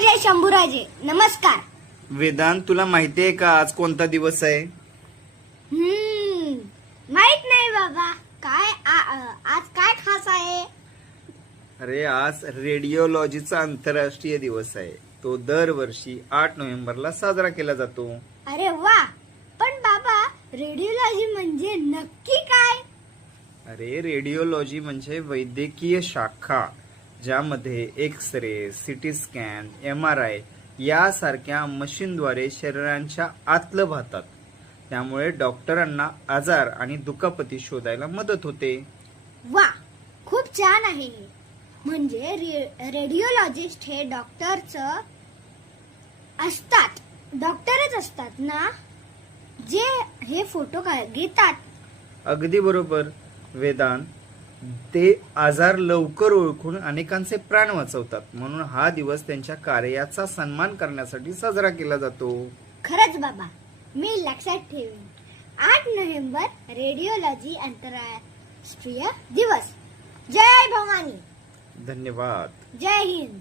जय शंभूराजे नमस्कार. वेदांत तुला माहिती आहे का आज कोणता दिवस आहे? हम्म माहीत नाही बाबा. काय आ- आज काय खास आहे? अरे आज रेडिओलॉजीचा आंतरराष्ट्रीय दिवस आहे. तो दरवर्षी आठ नोव्हेंबरला साजरा केला जातो. अरे वा. पण बाबा रेडिओलॉजी म्हणजे नक्की काय? अरे रेडिओलॉजी म्हणजे वैद्यकीय शाखा. ज्यामध्ये X ray CT scan M R I यासारख्या मशीनद्वारे शरीरांच्या आतलं पाहतात त्यामुळे डॉक्टरांना आजार आणि दुखापती शोधायला मदत होते. वा खूप छान आहे हे. म्हणजे रे- रेडिओलॉजिस्ट हे डॉक्टरच असतात. डॉक्टरच असतात ना? जे हे फोटो घेतात. अगदी बरोबर. वेदांत ते आजार लवकर ओळखून अनेकांचे प्राण वाचवतात. म्हणून हा दिवस त्यांच्या कार्याचा सन्मान करण्यासाठी साजरा केला जातो. खरंच बाबा मी लक्षात ठेवीन. आठ नोव्हेंबर रेडिओलॉजी आंतरराष्ट्रीय दिवस. जय भवानी. धन्यवाद. जय हिंद.